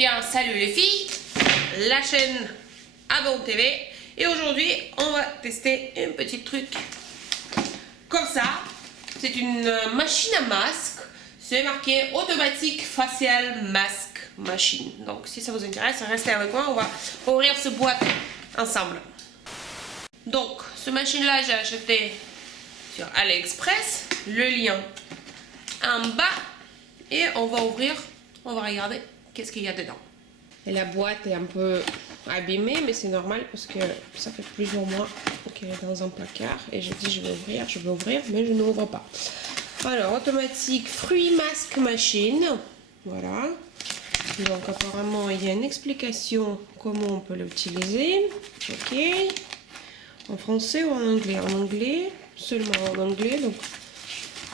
bien, salut les filles, la chaîne Abon TV. Et aujourd'hui, on va tester un petit truc comme ça. C'est une machine à masque. C'est marqué automatique facial mask machine. Donc, si ça vous intéresse, restez avec moi. On va ouvrir ce boîte ensemble. Donc, ce machine-là, j'ai acheté sur AliExpress. Le lien en bas. Et on va ouvrir, on va regarder qu'est-ce qu'il y a dedans. Et la boîte est un peu abîmée, mais c'est normal parce que ça fait plusieurs mois qu'elle est dans un placard. Et j'ai dit je vais ouvrir, mais je n'ouvre pas. Alors, automatique fruit mask machine. Voilà. Donc apparemment il y a une explication comment on peut l'utiliser. Ok. En français ou en anglais? En anglais, seulement en anglais. Donc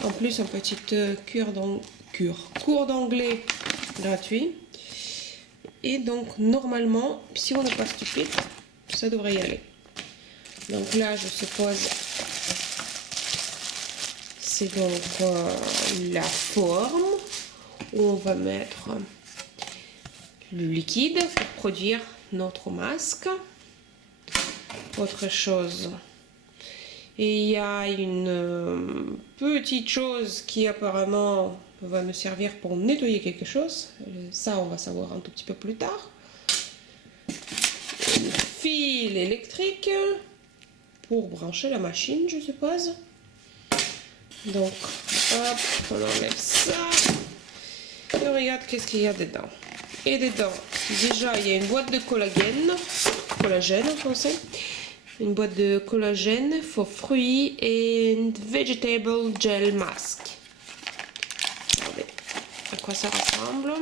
en plus un petit cours d'anglais gratuit. Et donc normalement, si on n'est pas stupide, ça devrait y aller. Donc là, je suppose, c'est donc la forme où on va mettre le liquide pour produire notre masque. Autre chose, et il y a une petite chose qui apparemment va me servir pour nettoyer quelque chose. Ça, on va savoir un tout petit peu plus tard. Un fil électrique pour brancher la machine, je suppose. Donc, hop, on enlève ça. Et on regarde qu'est-ce qu'il y a dedans. Et dedans, déjà, il y a une boîte de collagène en français. Une boîte de collagène for fruits and vegetable gel mask. Regardez à quoi ça ressemble.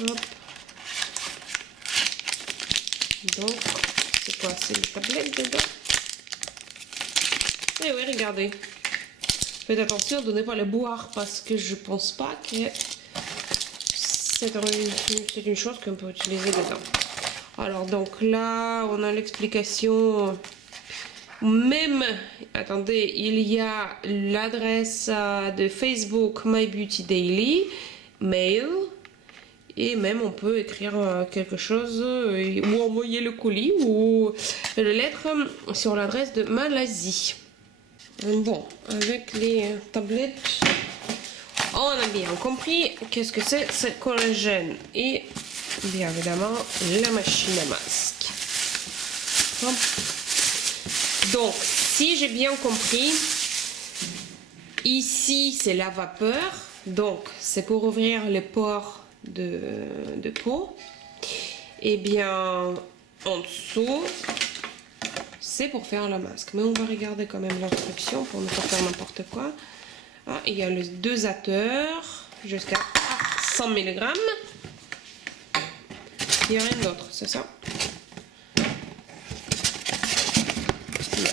Hop. Donc, c'est quoi? C'est une tablette dedans. Et oui, regardez. Faites attention de ne pas le boire parce que je pense pas que c'est une chose qu'on peut utiliser dedans. Alors donc là, on a l'explication. Même, attendez, il y a l'adresse de Facebook My Beauty Daily, mail, et même on peut écrire quelque chose ou envoyer le colis ou la lettre sur l'adresse de Malaisie. Bon, avec les tablettes, on a bien compris qu'est-ce que c'est ce collagène et bien évidemment la machine à masque. Hop. Donc, si j'ai bien compris, ici c'est la vapeur, donc c'est pour ouvrir les pores de peau. Et bien en dessous, c'est pour faire le masque. Mais on va regarder quand même l'instruction pour ne pas faire n'importe quoi. Ah, il y a le dosateur jusqu'à 100 mg. Il n'y a rien d'autre, c'est ça?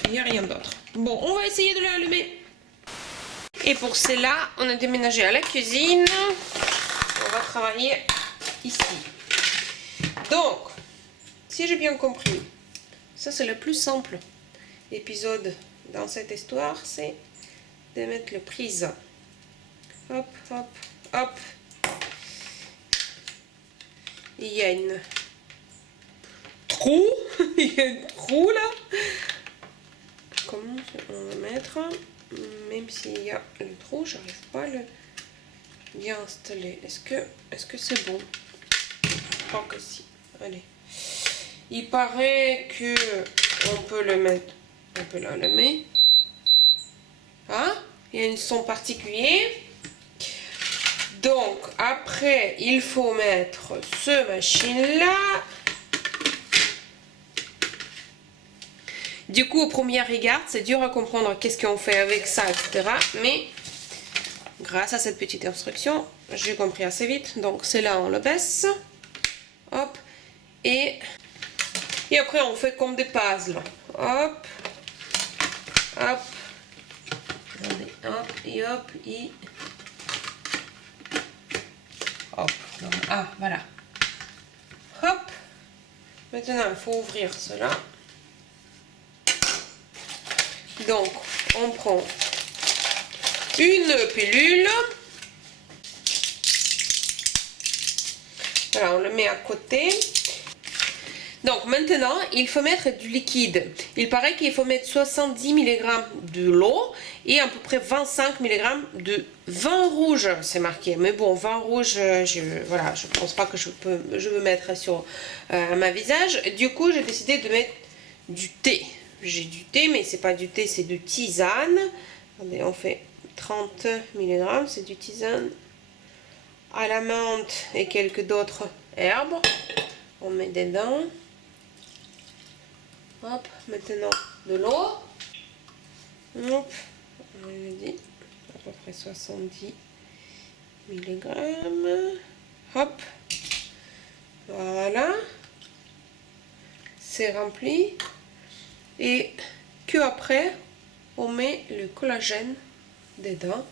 Il n'y a rien d'autre. Bon, on va essayer de l'allumer. Et pour cela, on a déménagé à la cuisine. On va travailler ici. Donc, si j'ai bien compris, ça c'est le plus simple épisode dans cette histoire, c'est de mettre le prise. Hop, hop, hop. Il y a une trou. Il y a un trou là. Comment on va mettre? Même s'il y a le trou, j'arrive pas à le bien installer. Est-ce que c'est bon? Je crois que si. Allez. Il paraît que on peut le mettre. On peut l'allumer. Hein? Il y a un son particulier. Donc après, il faut mettre ce machine-là. Du coup, au premier regard, c'est dur à comprendre qu'est-ce qu'on fait avec ça, etc. Mais grâce à cette petite instruction, j'ai compris assez vite. Donc c'est là, on le baisse. Hop. Et après, on fait comme des puzzles. Hop. Hop. Regardez. Hop. Et hop. Et... hop. Donc, ah, voilà. Hop. Maintenant, il faut ouvrir cela. Donc, on prend une pilule. Voilà, on le met à côté. Donc maintenant, il faut mettre du liquide. Il paraît qu'il faut mettre 70 mg de l'eau et à peu près 25 mg de vin rouge, c'est marqué. Mais bon, vin rouge, voilà, je pense pas que je veux mettre sur ma visage. Du coup, j'ai décidé de mettre du thé. J'ai du thé, mais c'est pas du thé, c'est du tisane. Attendez, on fait 30 mg, c'est du tisane à la menthe et quelques d'autres herbes. On met dedans. Hop, maintenant de l'eau. Hop, on le dit, à peu près 70 mg. Hop, voilà. C'est rempli. Et que après, on met le collagène dedans.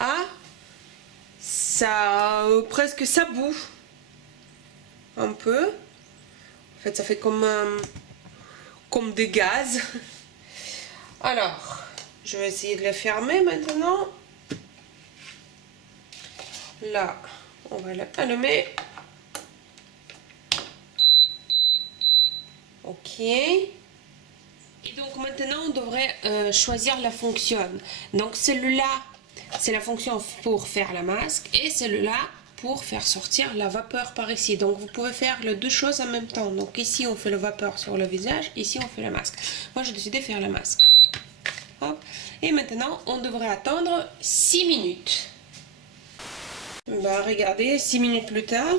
Ah, ça presque ça bout un peu. En fait, ça fait comme des gaz. Alors, je vais essayer de le fermer maintenant. Là, on va l'allumer. Ok. Et donc maintenant, on devrait choisir la fonction. Donc celui-là, c'est la fonction pour faire la masque et celui-là pour faire sortir la vapeur par ici. Donc vous pouvez faire les deux choses en même temps. Donc ici on fait la vapeur sur le visage, ici on fait la masque. Moi j'ai décidé de faire la masque. Hop. Et maintenant on devrait attendre 6 minutes. Bah regardez, 6 minutes plus tard,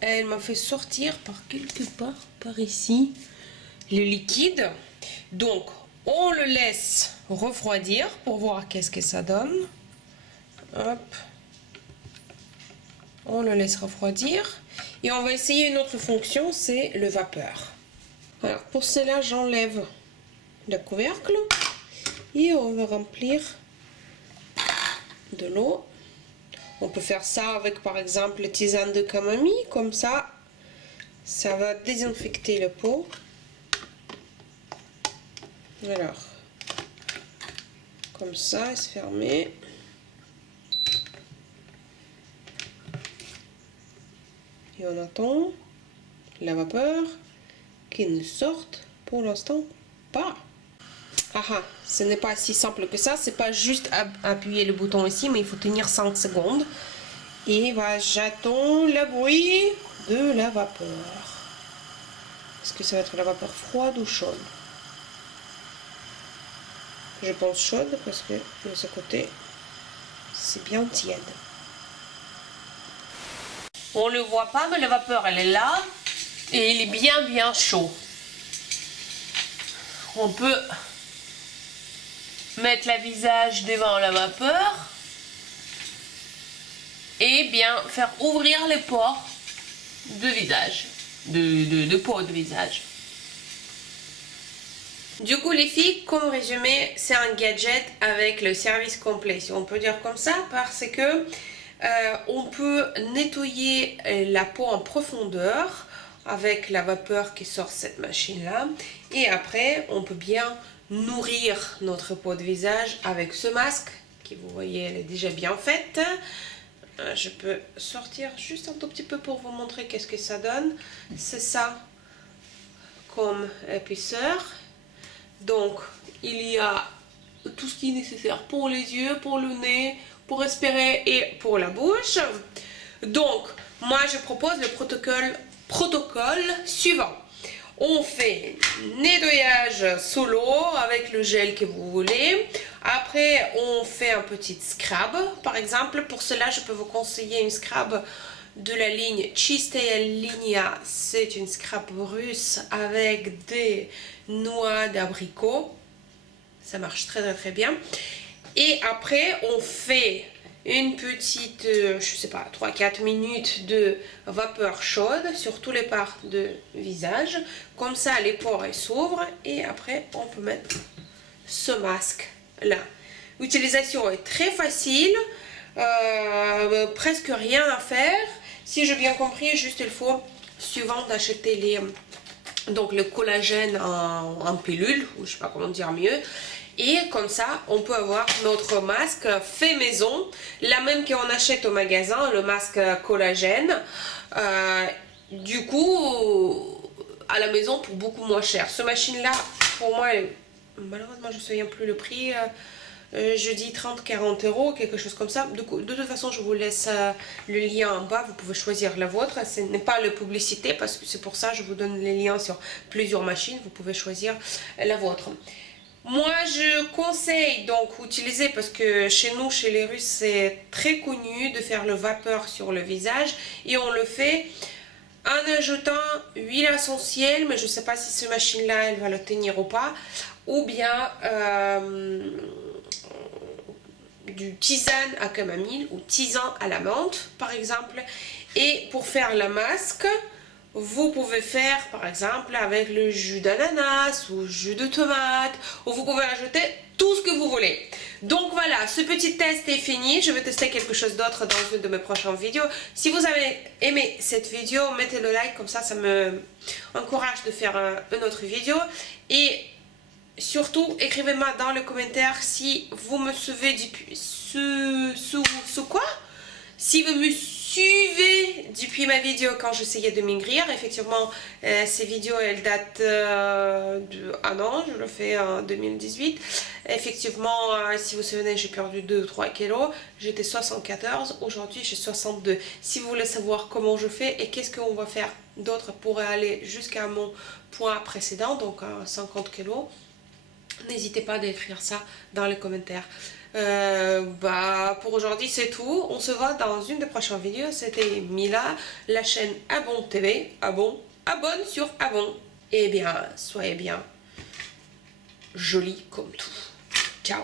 elle m'a fait sortir par quelque part, par ici, le liquide. Donc on le laisse refroidir pour voir qu'est-ce que ça donne. Hop. On le laisse refroidir et on va essayer une autre fonction, c'est le vapeur. Alors pour cela, j'enlève le couvercle et on va remplir de l'eau. On peut faire ça avec par exemple tisane de camomille, comme ça va désinfecter la peau. Alors, comme ça, se fermer. Et on attend la vapeur qui ne sorte pour l'instant pas. Ah, ce n'est pas si simple que ça, c'est pas juste appuyer le bouton ici, mais il faut tenir 5 secondes. Et voilà, j'attends le bruit de la vapeur. Est-ce que ça va être la vapeur froide ou chaude? Je pense chaude parce que de ce côté, c'est bien tiède. On ne le voit pas, mais la vapeur, elle est là. Et il est bien chaud. On peut mettre le visage devant la vapeur. Et bien faire ouvrir les pores de visage. De peau de visage. Du coup, les filles, comme résumé, c'est un gadget avec le service complet. Si on peut dire comme ça, parce que on peut nettoyer la peau en profondeur avec la vapeur qui sort de cette machine là et après on peut bien nourrir notre peau de visage avec ce masque qui, vous voyez, elle est déjà bien faite. Je peux sortir juste un tout petit peu pour vous montrer qu'est-ce que ça donne. C'est ça comme épaisseur. Donc il y a tout ce qui est nécessaire pour les yeux, pour le nez, pour respirer et pour la bouche. Donc moi je propose le protocole suivant. On fait nettoyage sous l'eau avec le gel que vous voulez. Après on fait un petit scrub par exemple. Pour cela je peux vous conseiller une scrub de la ligne Чистая Линия. C'est une scrub russe avec des noix d'abricot. Ça marche très bien. Et après on fait une petite, je sais pas, 3-4 minutes de vapeur chaude sur tous les parts de visage. Comme ça les pores s'ouvrent et après on peut mettre ce masque là. L'utilisation est très facile, presque rien à faire. Si j'ai bien compris, juste il faut suivant d'acheter donc le collagène en pilule, ou je sais pas comment dire mieux. Et comme ça, on peut avoir notre masque fait maison, la même qu'on achète au magasin, le masque collagène. Du coup, à la maison pour beaucoup moins cher. Ce machine-là, pour moi, malheureusement, je ne me souviens plus le prix. Je dis 30-40 euros, quelque chose comme ça. De toute façon, je vous laisse le lien en bas. Vous pouvez choisir la vôtre. Ce n'est pas la publicité parce que c'est pour ça que je vous donne les liens sur plusieurs machines. Vous pouvez choisir la vôtre. Moi, je conseille donc utiliser, parce que chez nous, chez les Russes, c'est très connu de faire le vapeur sur le visage. Et on le fait en ajoutant huile essentielle, mais je ne sais pas si cette machine-là, elle va le tenir ou pas. Ou bien du tisane à camomille ou tisane à la menthe, par exemple. Et pour faire le masque, vous pouvez faire par exemple avec le jus d'ananas ou jus de tomate, ou vous pouvez ajouter tout ce que vous voulez. Donc voilà, ce petit test est fini. Je vais tester quelque chose d'autre dans une de mes prochaines vidéos. Si vous avez aimé cette vidéo, mettez le like, comme ça me encourage de faire une autre vidéo. Et surtout, écrivez-moi dans les commentaires si vous me suivez depuis si vous me suivez depuis ma vidéo quand j'essayais de maigrir. Effectivement, ces vidéos elles datent d'un an, je le fais en 2018. Effectivement, si vous vous souvenez, j'ai perdu 2 ou 3 kilos. J'étais 74, aujourd'hui j'ai 62. Si vous voulez savoir comment je fais et qu'est-ce qu'on va faire d'autre pour aller jusqu'à mon poids précédent, donc 50 kilos, n'hésitez pas à écrire ça dans les commentaires. Pour aujourd'hui c'est tout. On se voit dans une des prochaines vidéos. C'était Mila, la chaîne Abon TV. Abonne sur Abon. Et bien, soyez bien jolis comme tout. Ciao.